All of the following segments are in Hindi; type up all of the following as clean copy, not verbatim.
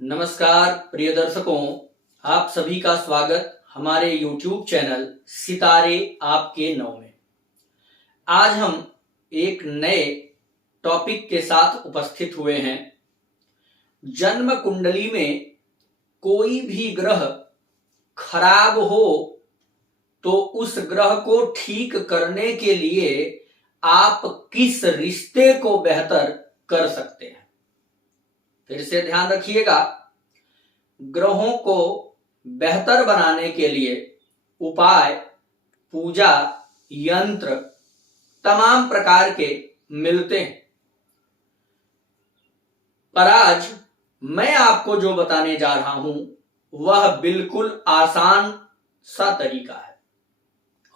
नमस्कार प्रिय दर्शकों, आप सभी का स्वागत हमारे YouTube चैनल सितारे आपके नौ में। आज हम एक नए टॉपिक के साथ उपस्थित हुए हैं। जन्म कुंडली में कोई भी ग्रह खराब हो तो उस ग्रह को ठीक करने के लिए आप किस रिश्ते को बेहतर कर सकते हैं। फिर से ध्यान रखिएगा, ग्रहों को बेहतर बनाने के लिए उपाय, पूजा, यंत्र तमाम प्रकार के मिलते हैं, पर आज मैं आपको जो बताने जा रहा हूं वह बिल्कुल आसान सा तरीका है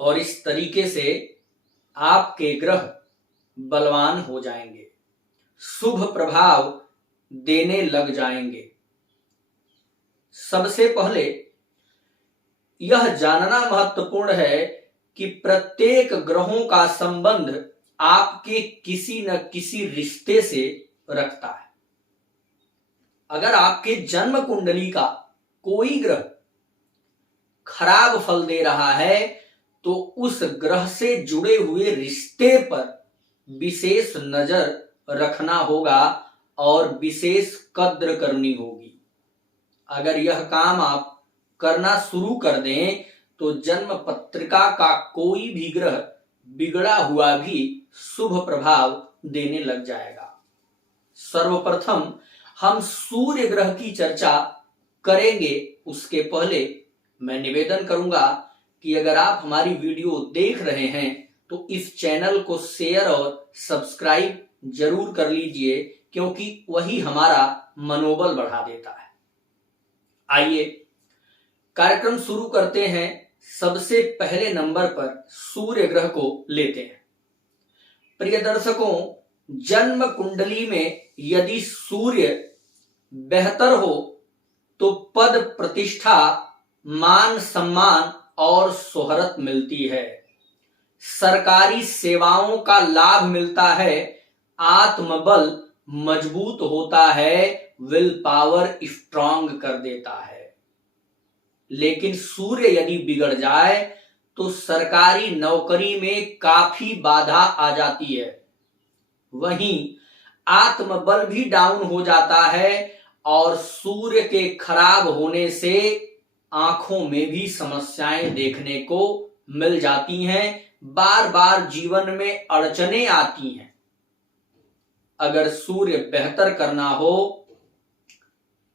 और इस तरीके से आपके ग्रह बलवान हो जाएंगे, शुभ प्रभाव देने लग जाएंगे। सबसे पहले यह जानना महत्वपूर्ण है कि प्रत्येक ग्रहों का संबंध आपके किसी न किसी रिश्ते से रखता है। अगर आपके जन्म कुंडली का कोई ग्रह खराब फल दे रहा है तो उस ग्रह से जुड़े हुए रिश्ते पर विशेष नजर रखना होगा और विशेष कद्र करनी होगी। अगर यह काम आप करना शुरू कर दें तो जन्म पत्रिका का कोई भी ग्रह बिगड़ा हुआ भी शुभ प्रभाव देने लग जाएगा। सर्वप्रथम हम सूर्य ग्रह की चर्चा करेंगे। उसके पहले मैं निवेदन करूंगा कि अगर आप हमारी वीडियो देख रहे हैं तो इस चैनल को शेयर और सब्सक्राइब जरूर कर लीजिए, क्योंकि वही हमारा मनोबल बढ़ा देता है। आइए कार्यक्रम शुरू करते हैं। सबसे पहले नंबर पर सूर्य ग्रह को लेते हैं। प्रिय दर्शकों, जन्म कुंडली में यदि सूर्य बेहतर हो तो पद प्रतिष्ठा, मान सम्मान और शोहरत मिलती है, सरकारी सेवाओं का लाभ मिलता है, आत्मबल मजबूत होता है, विल पावर स्ट्रांग कर देता है। लेकिन सूर्य यदि बिगड़ जाए तो सरकारी नौकरी में काफी बाधा आ जाती है, वहीं आत्मबल भी डाउन हो जाता है और सूर्य के खराब होने से आंखों में भी समस्याएं देखने को मिल जाती हैं, बार बार जीवन में अड़चनें आती हैं। अगर सूर्य बेहतर करना हो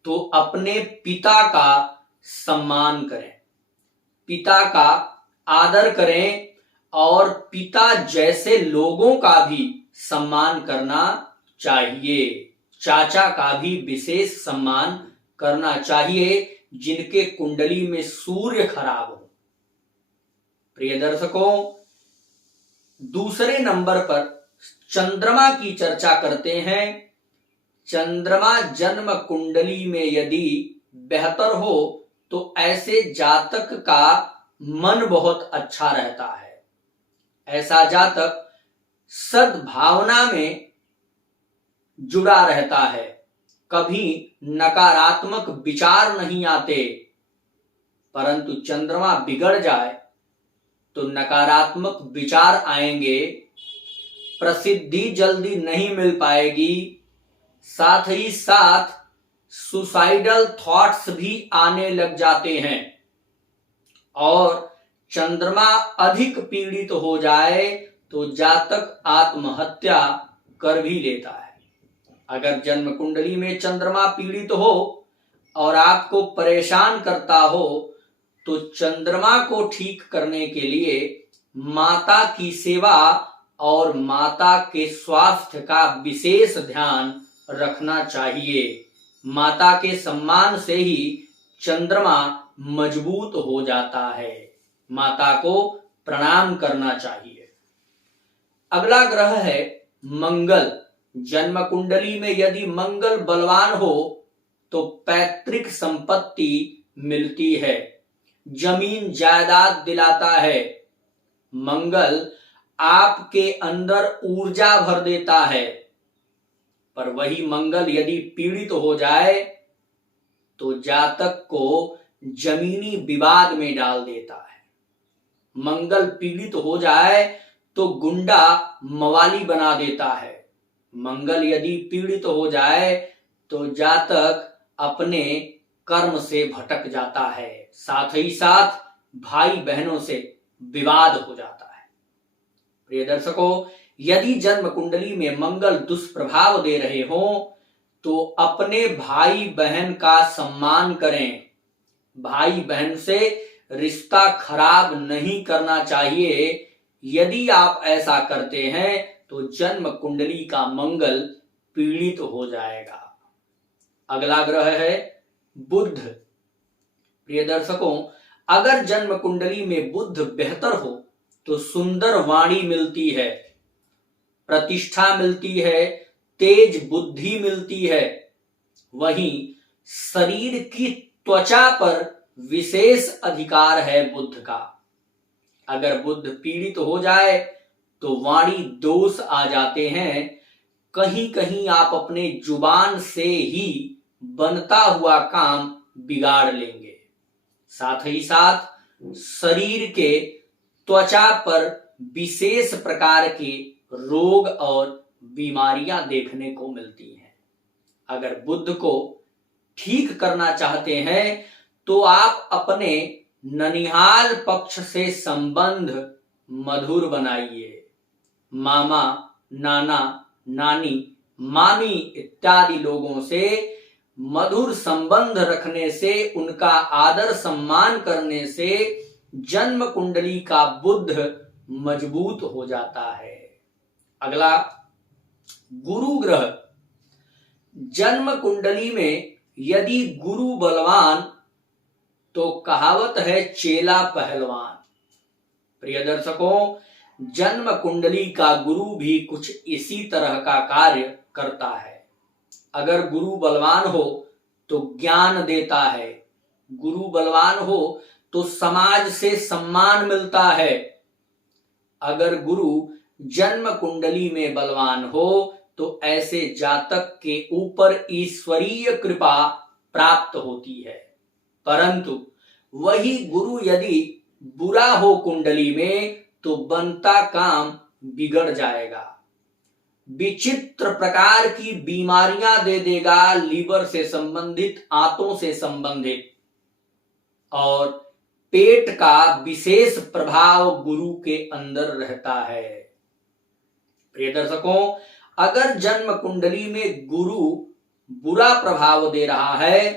तो अपने पिता का सम्मान करें, पिता का आदर करें और पिता जैसे लोगों का भी सम्मान करना चाहिए। चाचा का भी विशेष सम्मान करना चाहिए जिनके कुंडली में सूर्य खराब हो। प्रिय दर्शकों, दूसरे नंबर पर चंद्रमा की चर्चा करते हैं। चंद्रमा जन्म कुंडली में यदि बेहतर हो तो ऐसे जातक का मन बहुत अच्छा रहता है। ऐसा जातक सद्भावना में जुड़ा रहता है, कभी नकारात्मक विचार नहीं आते। परंतु चंद्रमा बिगड़ जाए तो नकारात्मक विचार आएंगे, प्रसिद्धि जल्दी नहीं मिल पाएगी, साथ ही साथ सुसाइडल थॉट्स भी आने लग जाते हैं और चंद्रमा अधिक पीड़ित हो जाए तो जातक आत्महत्या कर भी लेता है। अगर जन्म कुंडली में चंद्रमा पीड़ित हो और आपको परेशान करता हो तो चंद्रमा को ठीक करने के लिए माता की सेवा और माता के स्वास्थ्य का विशेष ध्यान रखना चाहिए। माता के सम्मान से ही चंद्रमा मजबूत हो जाता है, माता को प्रणाम करना चाहिए। अगला ग्रह है मंगल। जन्म कुंडली में यदि मंगल बलवान हो तो पैतृक संपत्ति मिलती है, जमीन जायदाद दिलाता है। मंगल आपके अंदर ऊर्जा भर देता है, पर वही मंगल यदि पीड़ित हो जाए तो जातक को जमीनी विवाद में डाल देता है। मंगल पीड़ित हो जाए तो गुंडा मवाली बना देता है। मंगल यदि पीड़ित हो जाए तो जातक अपने कर्म से भटक जाता है, साथ ही साथ भाई बहनों से विवाद हो जाता है। प्रिय दर्शकों, यदि जन्म कुंडली में मंगल दुष्प्रभाव दे रहे हो तो अपने भाई बहन का सम्मान करें। भाई बहन से रिश्ता खराब नहीं करना चाहिए। यदि आप ऐसा करते हैं तो जन्म कुंडली का मंगल पीड़ित हो जाएगा। अगला ग्रह है बुध। प्रिय दर्शकों, अगर जन्म कुंडली में बुध बेहतर हो तो सुंदर वाणी मिलती है, प्रतिष्ठा मिलती है, तेज बुद्धि मिलती है। वहीं शरीर की त्वचा पर विशेष अधिकार है बुध का। अगर बुध पीड़ित हो जाए तो वाणी दोष आ जाते हैं। कहीं कहीं आप अपने जुबान से ही बनता हुआ काम बिगाड़ लेंगे। साथ ही साथ शरीर के त्वचा पर विशेष प्रकार के रोग और बीमारियां देखने को मिलती हैं। अगर बुध को ठीक करना चाहते हैं तो आप अपने ननिहाल पक्ष से संबंध मधुर बनाइए। मामा, नाना, नानी, मामी इत्यादि लोगों से मधुर संबंध रखने से, उनका आदर सम्मान करने से जन्म कुंडली का बुध मजबूत हो जाता है। अगला गुरु ग्रह। जन्म कुंडली में यदि गुरु बलवान तो कहावत है चेला पहलवान। प्रिय दर्शकों, जन्म कुंडली का गुरु भी कुछ इसी तरह का कार्य करता है। अगर गुरु बलवान हो तो ज्ञान देता है, गुरु बलवान हो तो समाज से सम्मान मिलता है। अगर गुरु जन्म कुंडली में बलवान हो तो ऐसे जातक के ऊपर ईश्वरीय कृपा प्राप्त होती है। परंतु वही गुरु यदि बुरा हो कुंडली में तो बनता काम बिगड़ जाएगा। विचित्र प्रकार की बीमारियां दे देगा, लीवर से संबंधित, आंतों से संबंधित, और पेट का विशेष प्रभाव गुरु के अंदर रहता है। प्रिय दर्शकों, अगर जन्म कुंडली में गुरु बुरा प्रभाव दे रहा है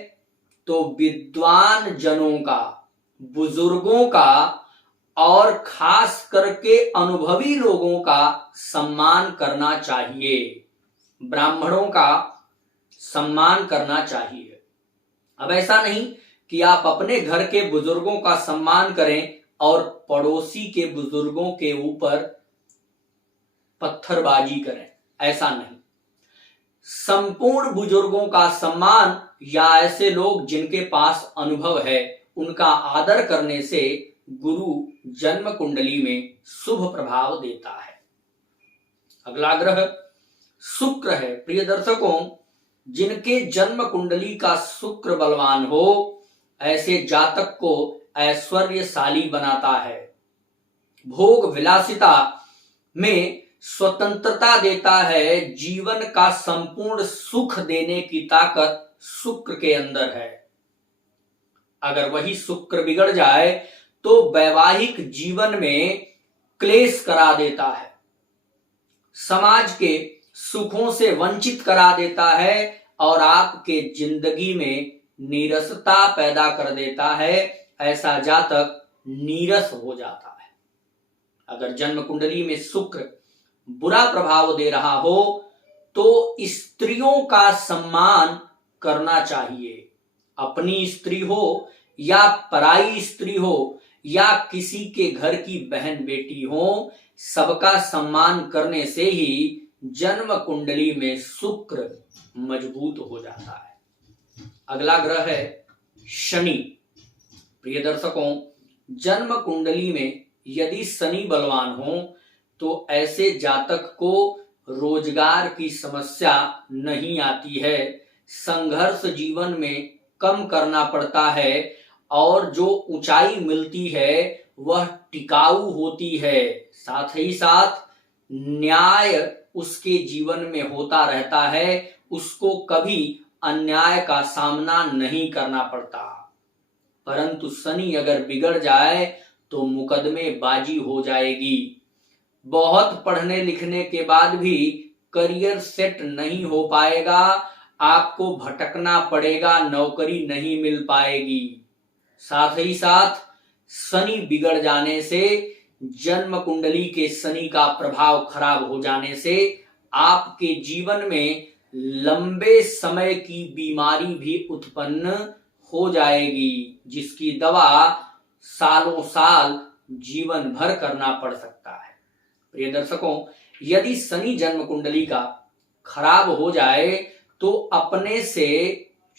तो विद्वान जनों का, बुजुर्गों का और खास करके अनुभवी लोगों का सम्मान करना चाहिए। ब्राह्मणों का सम्मान करना चाहिए। अब ऐसा नहीं कि आप अपने घर के बुजुर्गों का सम्मान करें और पड़ोसी के बुजुर्गों के ऊपर पत्थरबाजी करें, ऐसा नहीं। संपूर्ण बुजुर्गों का सम्मान या ऐसे लोग जिनके पास अनुभव है उनका आदर करने से गुरु जन्म कुंडली में शुभ प्रभाव देता है। अगला ग्रह शुक्र है। प्रिय दर्शकों, जिनके जन्म कुंडली का शुक्र बलवान हो ऐसे जातक को ऐश्वर्यशाली बनाता है, भोग विलासिता में स्वतंत्रता देता है। जीवन का संपूर्ण सुख देने की ताकत शुक्र के अंदर है। अगर वही शुक्र बिगड़ जाए तो वैवाहिक जीवन में क्लेश करा देता है, समाज के सुखों से वंचित करा देता है और आपके जिंदगी में नीरसता पैदा कर देता है। ऐसा जातक नीरस हो जाता है। अगर जन्म कुंडली में शुक्र बुरा प्रभाव दे रहा हो तो स्त्रियों का सम्मान करना चाहिए। अपनी स्त्री हो या पराई स्त्री हो या किसी के घर की बहन बेटी हो, सबका सम्मान करने से ही जन्म कुंडली में शुक्र मजबूत हो जाता है। अगला ग्रह है शनि। प्रिय दर्शकों, जन्म कुंडली में यदि शनि बलवान हो तो ऐसे जातक को रोजगार की समस्या नहीं आती है। संघर्ष जीवन में कम करना पड़ता है और जो ऊंचाई मिलती है वह टिकाऊ होती है। साथ ही साथ न्याय उसके जीवन में होता रहता है, उसको कभी अन्याय का सामना नहीं करना पड़ता। परंतु शनि अगर बिगड़ जाए तो मुकदमेबाजी हो जाएगी। बहुत पढ़ने लिखने के बाद भी करियर सेट नहीं हो पाएगा, आपको भटकना पड़ेगा, नौकरी नहीं मिल पाएगी। साथ ही साथ शनि बिगड़ जाने से, जन्म कुंडली के शनि का प्रभाव खराब हो जाने से आपके जीवन में लंबे समय की बीमारी भी उत्पन्न हो जाएगी, जिसकी दवा सालों साल जीवन भर करना पड़ सकता है। प्रिय दर्शकों, यदि शनि जन्म कुंडली का खराब हो जाए तो अपने से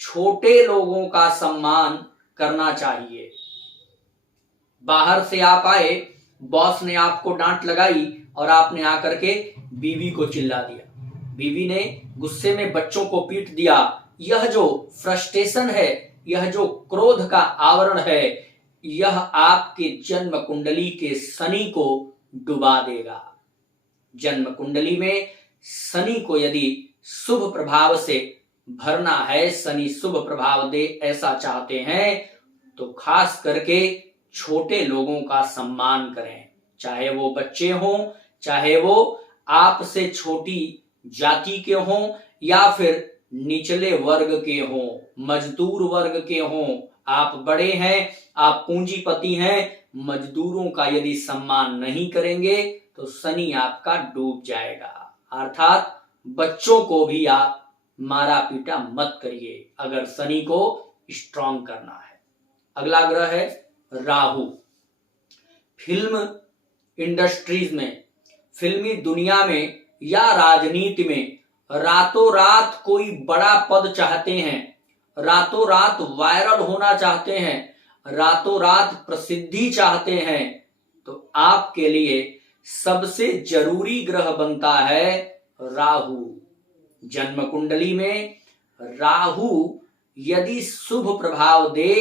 छोटे लोगों का सम्मान करना चाहिए। बाहर से आप आए, बॉस ने आपको डांट लगाई और आपने आकर के बीवी को चिल्ला दिया, बीवी ने गुस्से में बच्चों को पीट दिया। यह जो फ्रस्ट्रेशन है, यह जो क्रोध का आवरण है, यह आपके जन्म कुंडली के शनि को डुबा देगा। जन्म कुंडली में शनि को यदि शुभ प्रभाव से भरना है, शनि शुभ प्रभाव दे ऐसा चाहते हैं, तो खास करके छोटे लोगों का सम्मान करें, चाहे वो बच्चे हों, चाहे वो आपसे छोटी जाति के हों या फिर निचले वर्ग के हों, मजदूर वर्ग के हों। आप बड़े हैं, आप पूंजीपति हैं, मजदूरों का यदि सम्मान नहीं करेंगे तो शनि आपका डूब जाएगा। अर्थात बच्चों को भी आप मारा पीटा मत करिए अगर शनि को स्ट्रांग करना है। अगला ग्रह है राहु। फिल्म इंडस्ट्रीज में, फिल्मी दुनिया में या राजनीति में रातों रात कोई बड़ा पद चाहते हैं, रातों रात वायरल होना चाहते हैं, रातों रात प्रसिद्धि चाहते हैं, तो आपके लिए सबसे जरूरी ग्रह बनता है राहु। जन्म कुंडली में राहु यदि शुभ प्रभाव दे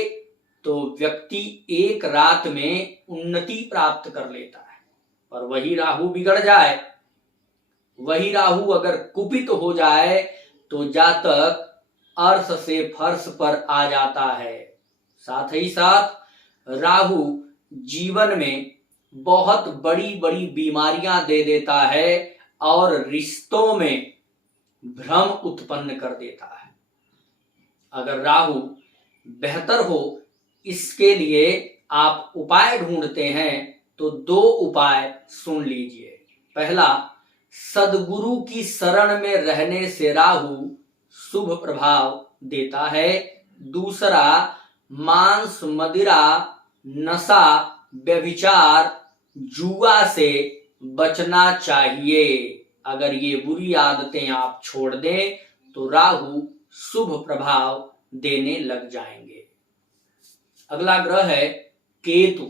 तो व्यक्ति एक रात में उन्नति प्राप्त कर लेता है, पर वही राहु बिगड़ जाए, वही राहु अगर कुपित हो जाए तो जातक अर्श से फर्श पर आ जाता है। साथ ही साथ राहु जीवन में बहुत बड़ी बड़ी बीमारियां दे देता है और रिश्तों में भ्रम उत्पन्न कर देता है। अगर राहु बेहतर हो, इसके लिए आप उपाय ढूंढते हैं तो 2 उपाय सुन लीजिए। पहला, सद्गुरु की शरण में रहने से राहु शुभ प्रभाव देता है। दूसरा, मांस, मदिरा, नशा, व्यभिचार, जुआ से बचना चाहिए। अगर ये बुरी आदतें आप छोड़ दें तो राहु शुभ प्रभाव देने लग जाएंगे। अगला ग्रह है केतु।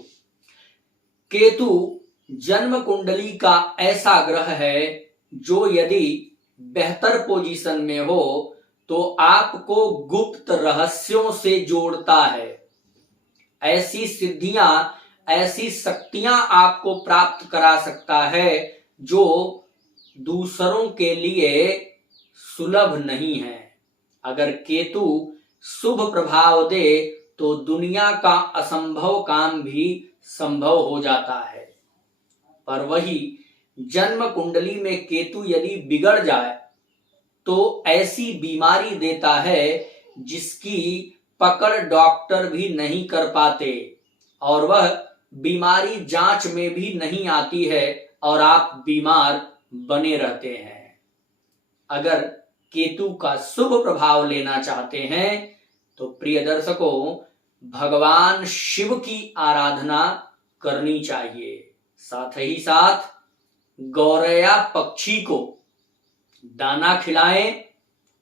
केतु जन्म कुंडली का ऐसा ग्रह है जो यदि बेहतर पोजीशन में हो तो आपको गुप्त रहस्यों से जोड़ता है। ऐसी सिद्धियां, ऐसी शक्तियां आपको प्राप्त करा सकता है जो दूसरों के लिए सुलभ नहीं है। अगर केतु शुभ प्रभाव दे तो दुनिया का असंभव काम भी संभव हो जाता है, पर वही जन्म कुंडली में केतु यदि बिगड़ जाए तो ऐसी बीमारी देता है जिसकी पकड़ डॉक्टर भी नहीं कर पाते और वह बीमारी जांच में भी नहीं आती है और आप बीमार बने रहते हैं। अगर केतु का शुभ प्रभाव लेना चाहते हैं तो प्रिय दर्शकों, भगवान शिव की आराधना करनी चाहिए। साथ ही साथ गौरैया पक्षी को दाना खिलाएं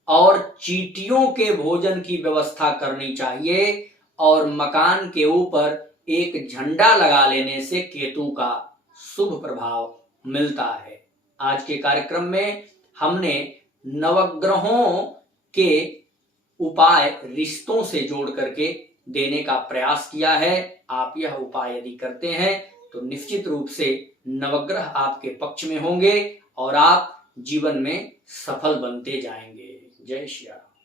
और चींटियों के भोजन की व्यवस्था करनी चाहिए और मकान के ऊपर एक झंडा लगा लेने से केतु का शुभ प्रभाव मिलता है। आज के कार्यक्रम में हमने नवग्रहों के उपाय रिश्तों से जोड़ करके देने का प्रयास किया है। आप यह उपाय यदि करते हैं तो निश्चित रूप से नवग्रह आपके पक्ष में होंगे और आप जीवन में सफल बनते जाएंगे। जय श्री राम।